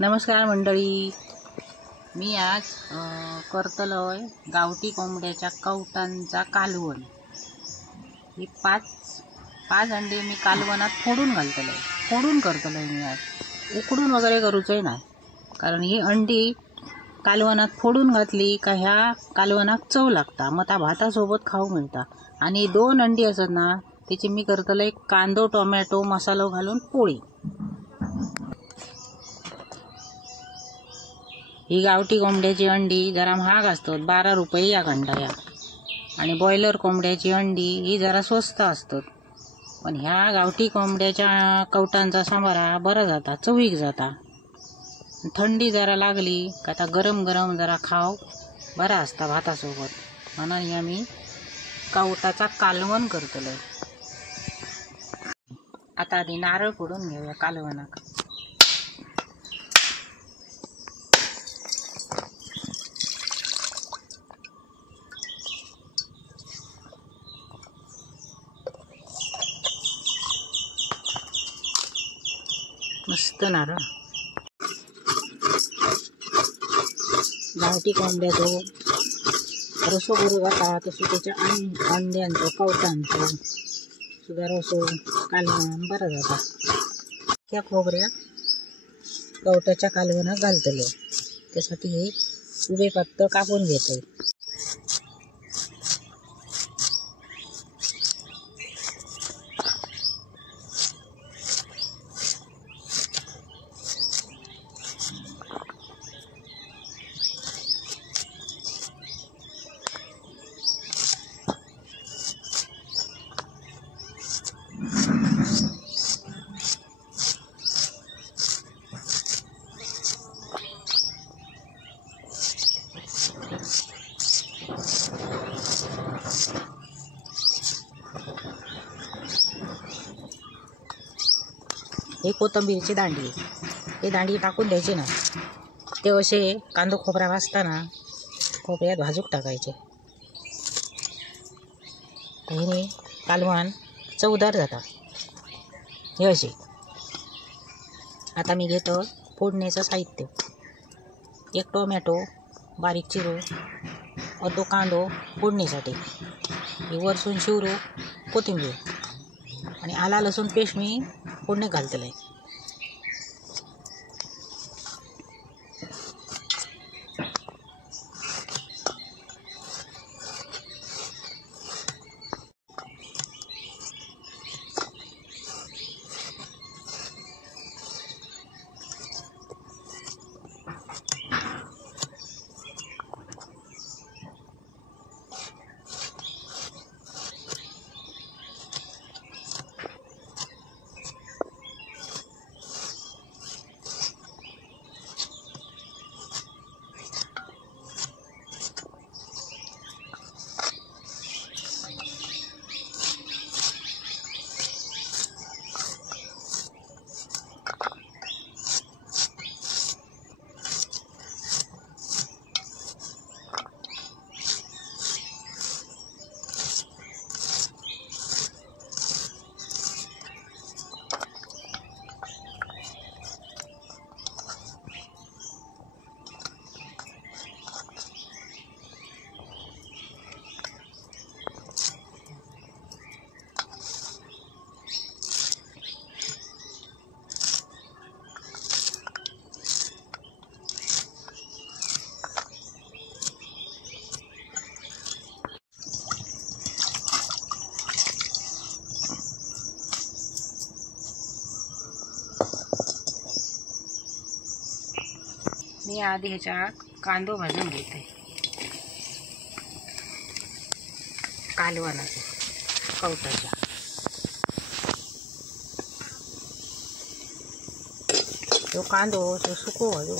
नमस्कार मंडळी, मी आज करतलोय गावठी कोंबड्याच्या कवटांचा कालवण। ही पाच अंडे मी कालवणात फोडून घालतलोय, फोडून करतलोय मी आज। उकडून वगैरे करूचंय नाही, कारण ही अंडी कालवणात फोडून घातली का ह्या कालवणाक चव लागता, मग त्या भातासोबत खाऊ मिळता। आणि 2 अंडी असत ना, त्याची मी करतलोय कांदो टोमॅटो मसालो घालून पोळी। ही गावठी कोंबड्याची अंडी जरा महाग असतात, 12 रुपये या अंडा या। आणि बॉयलर कोंबड्याची अंडी ही जरा स्वस्त असतात, पण ह्या गावठी कोंबड्याच्या कवटांचा सांबारा बरा जाता, चवीक जाता। थंडी जरा लागली का आता गरम गरम जरा खाव बरा असता भातासोबत, म्हणून आम्ही कवटाचा कालवण करतलोय। आता आधी नारळ फोडून घेऊया कालवणाक। मस्त नारळ गावठी कोंबड्याचो रसो बरो जाता, तसं त्याच्या अंड्यांचो कवटांचो सुद्धा रसो कालवण बरा जाता। त्या खोबऱ्या कवटाच्या कालवणात घालतलो, त्यासाठी हे उभे पातळ कापून घेतोय। हे कोथिंबीरची दांडी, हे दांडी टाकून द्यायची ना, ते असे कांदो खोबरा भाजताना खोबऱ्यात भाजूक टाकायचे, हे कालवण चवदार जाता हे असे। आता मी घेतो फोडणीचं साहित्य। 1 टोमॅटो बारीक चिरू, अर्धो कांदो फोडणीसाठी, हे वरसून शिवरू कोथिंबीर आणि आला लसूण पेस्ट मी फोडणी घालतले। मी आधी ह्याच्यात कांदो भाजून घेते कालवणाचा कवटाच्या। तो कांदो सुको भाजू,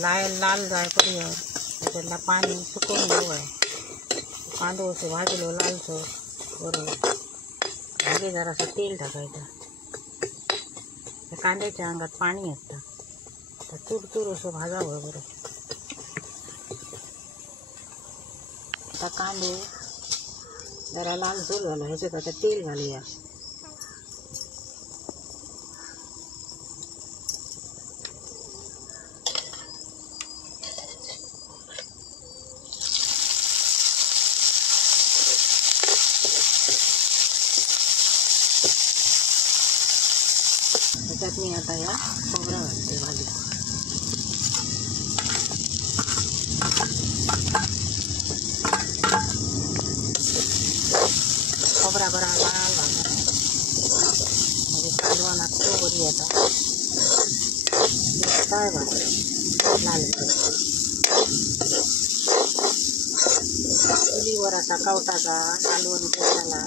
लाल जायपर्यंत त्याच्यातला पाणी सुकवून घेऊया। कांदो असं भाजलो लालसर बरोबर, मागे जरासं तेल टाकायचं, त्या कांद्याच्या अंगात पाणी असतं, चूर असं भाजावं बरं। आता कांदे जरा लालसर झाला, ह्याच्यात आता तेल घालूया। त्याच्यात मी आता या खोबरा घालते भाजी. खोबरा बरा लाल भाजा म्हणजे कालवण असतो बरी येतात. काय भाजी लाल चुलीवर असा कवटाचा कालवण केलेला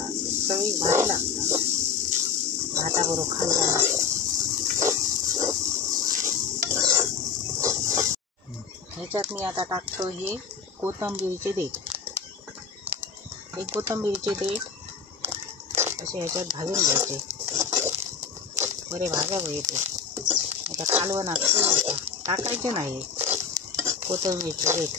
चवी भारी लागतात. भाताबरोबर खाल्ला. ह्याच्यात मी आता टाकतो हे कोथिंबीरचे देठ. हे कोथिंबीरचे देठ असे ह्याच्यात भाजून घ्यायचे. बरे भाजावं येते. आता कालवण असतो टाकायचे नाही कोथिंबीरचे देठ.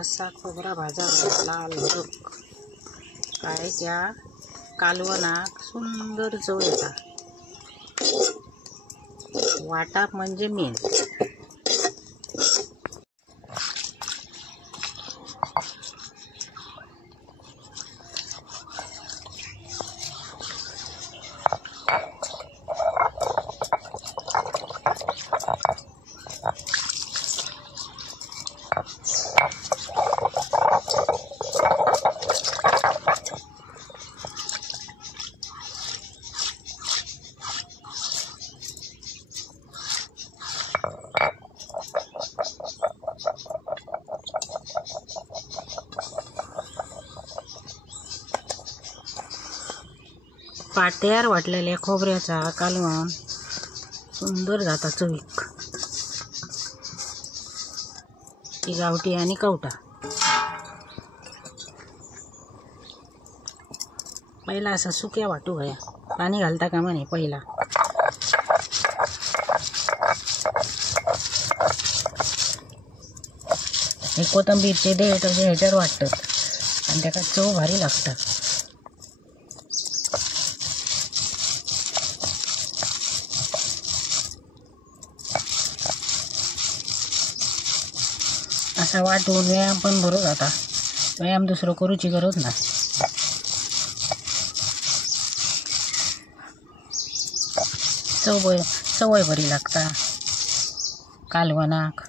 असा खोबरा भाजावा लाल भडक. काय त्या कालवणाक सुंदर चव येतात. वाटाप म्हणजे मेन. पाट्यावर वाटलेल्या खोबऱ्याचा कालवण सुंदर जाता चवीक. ती गावठी आणि कवटा. पहिला असा सुक्या वाटू गया. पाणी घालता कामा नाही पहिला. हे कोथिंबीरचे देठ असे ह्याच्यावर वाटतात आणि त्याला चव भारी लागतात. असा वाटून व्यायाम पण बरो जाता. व्यायाम दुसरं करूची गरज नाही. सवय बरी लागता कालवणाक.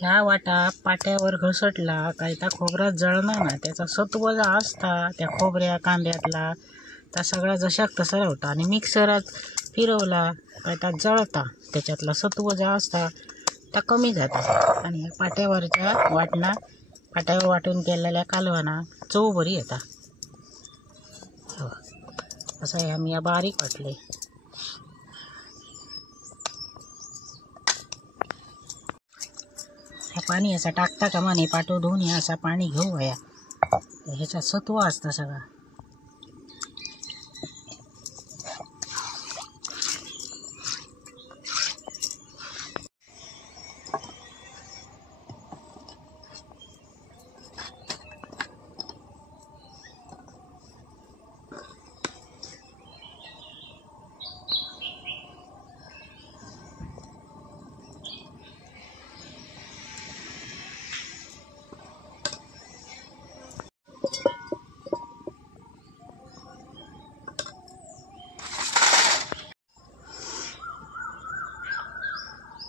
ह्या वाटा पाट्यावर घसटला काय त्या खोबऱ्यात जळणार ना. त्याचा सत्व जो असता त्या खोबऱ्या कांद्यातला त्या सगळा जशाक तसा होता. आणि मिक्सरात फिरवला काय त्या जळता. त्याच्यातला सत्व जो असता त्या कमी जाता. आणि ह्या पाट्यावरच्या वाटणा पाट्यावर वाटून केलेल्या कालवणा चव बरी येता. असं हे आम्ही बारीक वाटले. पाणी असा टाकता कामा नाही. पाटो धुवून हे असा पाणी घेऊ वया. ह्याच्यात सत्व असतं सगळं.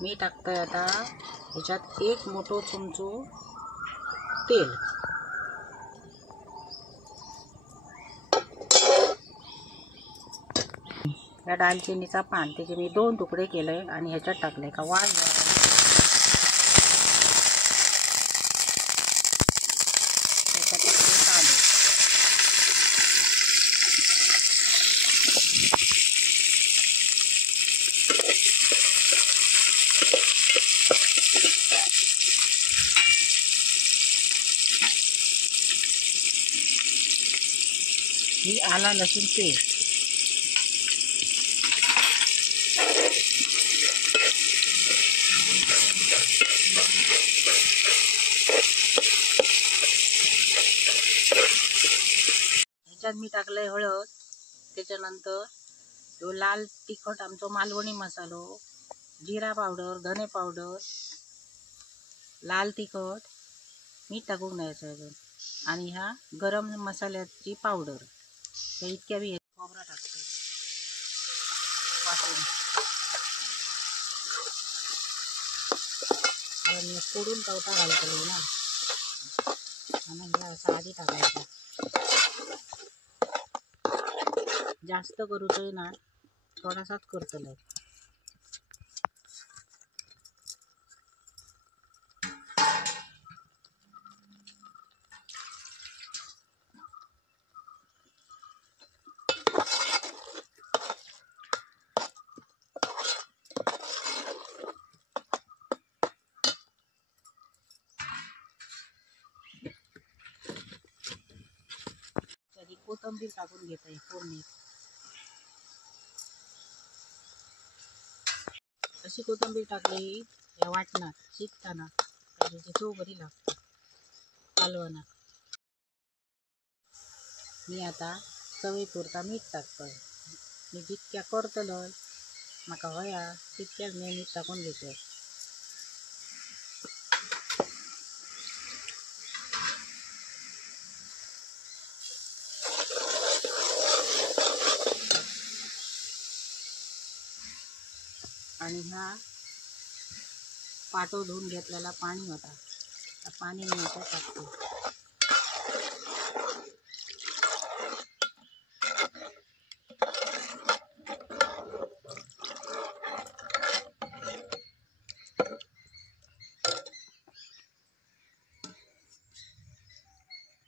मी टाकतोय आता ह्याच्यात 1 मोठा चमचो तेल. या दालचिनीचा पान त्याचे मी 2 तुकडे केले आणि ह्याच्यात टाकले का वास आला लसूण पेस्ट, ह्याच्यात मी टाकलंय हळद, त्याच्यानंतर तो लाल तिखट आमचो मालवणी मसालो, जिरा पावडर, धने पावडर, लाल तिखट, मीठ टाकून द्यायचं अजून, आणि ह्या गरम मसाल्याची पावडर, हे इतक्या बी खोबरा टाकतो वाटून, कारण मी फोडून कवटा घालतलो ना, आणि असं आधी टाकायचं, जास्त करूचंय ना, थोडासाच करतलो. कोथिंबीर टाकून घेता फोडणी, अशी कोथिंबीर टाकली या वाटणात शिजताना, त्याची चव बरी लागते कालवणात. मी आता चवीपुरता मीठ टाकतोय. मी जितक्या करतलो म्हाका होया तितक्याच मी मीठ टाकून घेतो. आणि हा पाटो धुवून घेतलेला पाणी होता, त्या पाणी मी याच्यात टाकते.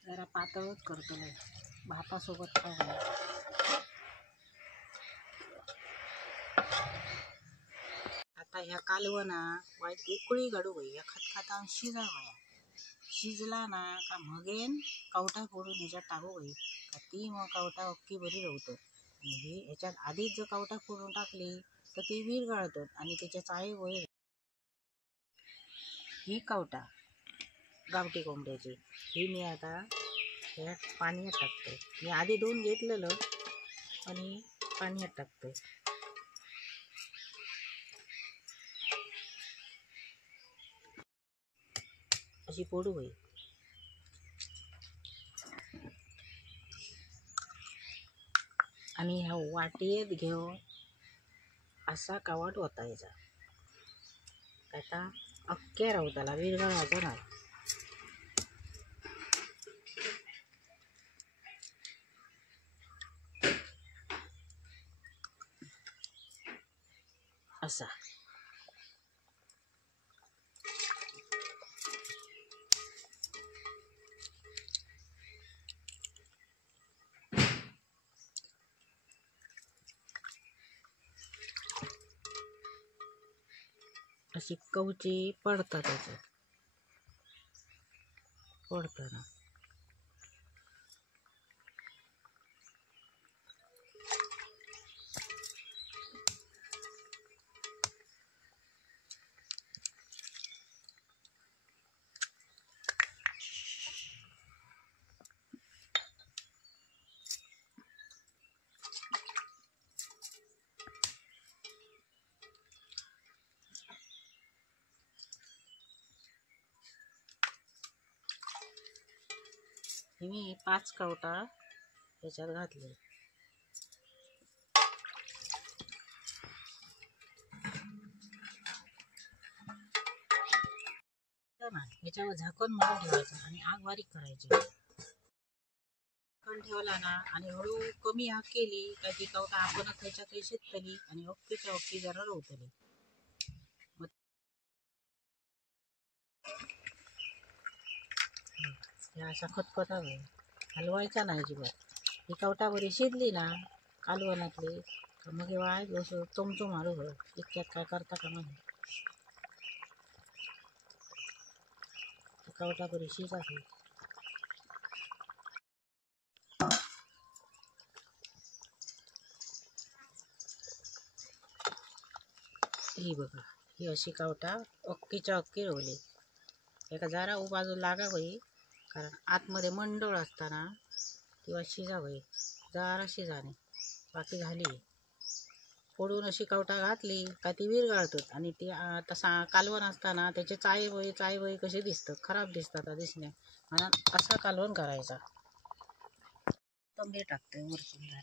जरा पातळच करतलो, भातासोबत खाऊ. आता ह्या कालवणा वाईट उकळी काढू बाई, या खतखतान शिजा वया, शिजला ना का मगेन कवटा फोडून ह्याच्यात टाकू बाई, का ती मग कवटा अख्खी बरी रवतात. आणि हे ह्याच्यात आधीच जर कवटा फोडून टाकली तर ती विरघळतात आणि त्याच्या चाळी वय. ही कवटा गावठी कोंबड्याची, ही मी आता ह्यात पाण्यात टाकते. मी आधी धुवून घेतलेलं आणि पाण्यात टाकते. अशी फोडू बाई, आणि ह्या वाटेत घेऊन असा कावाट ओतायचा, आता अख्ख्या रावताला विरघळायचा ना. असा अशी कवची पडतात त्याच्यात पडताना. मी 5 कवटा ह्याच्यात घातले. ह्याच्यावर झाकण मारून ठेवायचं आणि आग बारीक करायची. झाकण ठेवला ना आणि हळू कमी आग केली का ती कवटा आपणच त्याच्यात शिजतली आणि अख्खीच्या अख्खी जरा रवतली. असा खतखता हलवायचा नाही अजिबात. ही कवटा बरी शिजली ना कालवणातली, मग वाय जसं चमचो मारू हो, इतक्यात काय करता का नाही. कवटा बरी शिजावी. ही बघा, ही अशी कावटा अक्कीच्या अक्की रोवली. एका जरा बाजू लागावं कारण आतमध्ये मंडळ असताना किंवा शिजावं जरा शिजाने बाकी झाली. फोडून अशी कावटा घातली का ती विरघळतात आणि ती तसा कालवण असताना त्याचे चायवय कसे दिसतात, खराब दिसतात दिसण्या म्हणून असा कालवण करायचा. तंबे टाकतोय वरतून जरा.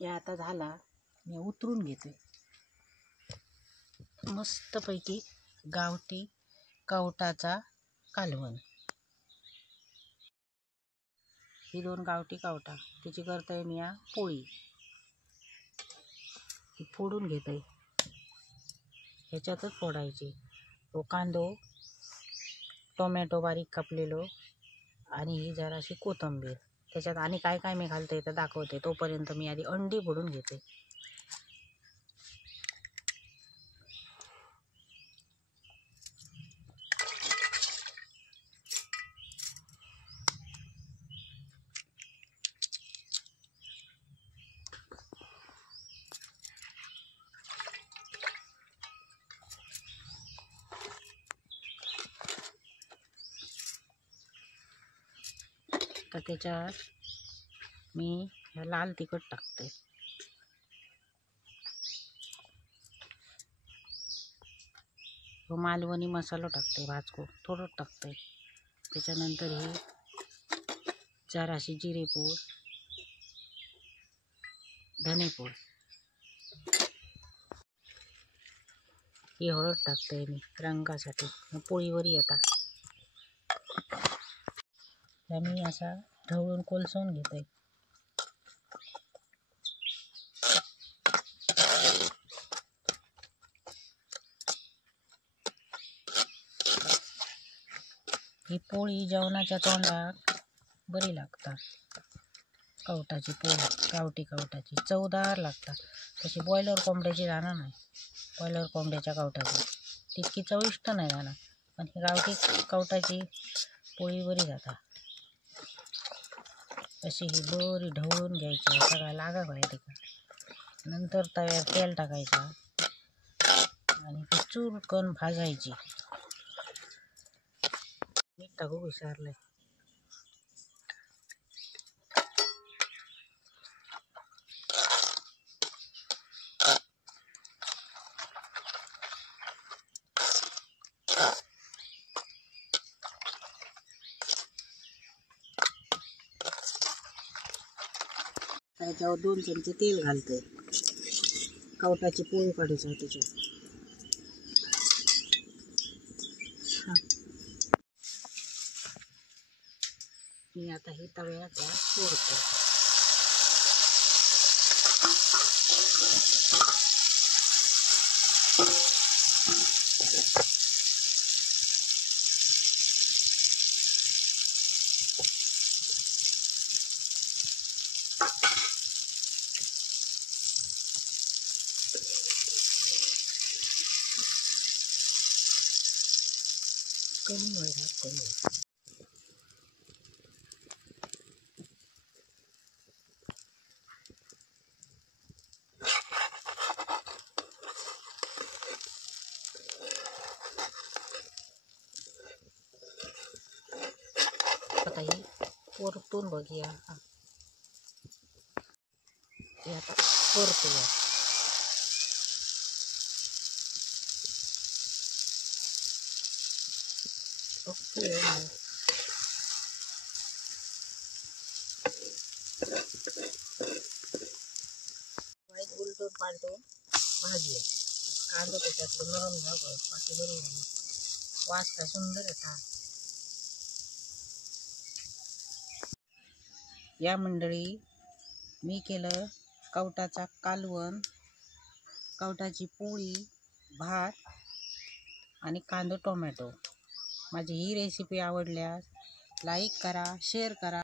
या आता झाला, मी उतरून घेते. मस्तपैकी गावठी कवटाचा कालवण. ही 2 गावठी कवटा त्याची करताय मी या पोळी. ती फोडून घेते, ह्याच्यातच फोडायची. तो कांदो, टोमॅटो बारीक कापलेलो आणि ही जराशी कोथिंबीर. त्याच्यात आणि काय काय मी घालते ते दाखवते. तोपर्यंत मी आधी अंडी फोडून घेते. तर त्याच्यात मी लाल तिखट टाकते. मालवणी मसाला टाकते, भाजको थोडं टाकते. त्याच्यानंतर ही जराशी जिरेपूड, धनेपूड, ही हळद टाकते मी रंगासाठी, पोळीवर येतात. मी असा ढवळून कोलसवून घेते. ही पोळी जेवणाच्या तोंडात बरी लागतात. कवटाची पोळी, गावठी कवटाची चवदार लागतात. तशी बॉयलर कोंबड्याची जाणार नाही. बॉयलर कोंबड्याच्या कवटाची तितकी चविष्ट नाही जाणार, पण ही गावठी कवटाची पोळी बरी जातात. अशी ही बरी ढवळून घ्यायची, सगळा लागा पाहिजे. नंतर तव्यात तेल टाकायचा आणि ती चुरकन भाजायची. मीठ टाकू विसरले. त्याच्यावर 2 चमचे तेल घालते. कवटाची पोळी काढायची त्याच्यात. मी आता ही तव्यात सोडते. कमी व्हायला कमी. आता ही परतून बघूया. हे आता परतूया. ओके. उलटून पालटून भाजूया. कांदा त्याच्यात नरम झालं बाकी बरी झाली. वास काय सुंदर येतात. या मंडळी मी केलं कवटाचा कालवण, कवटाची पोळी, भात आणि कांदा टोमॅटो. माझी ही रेसिपी आवडल्यास लाईक करा, शेअर करा.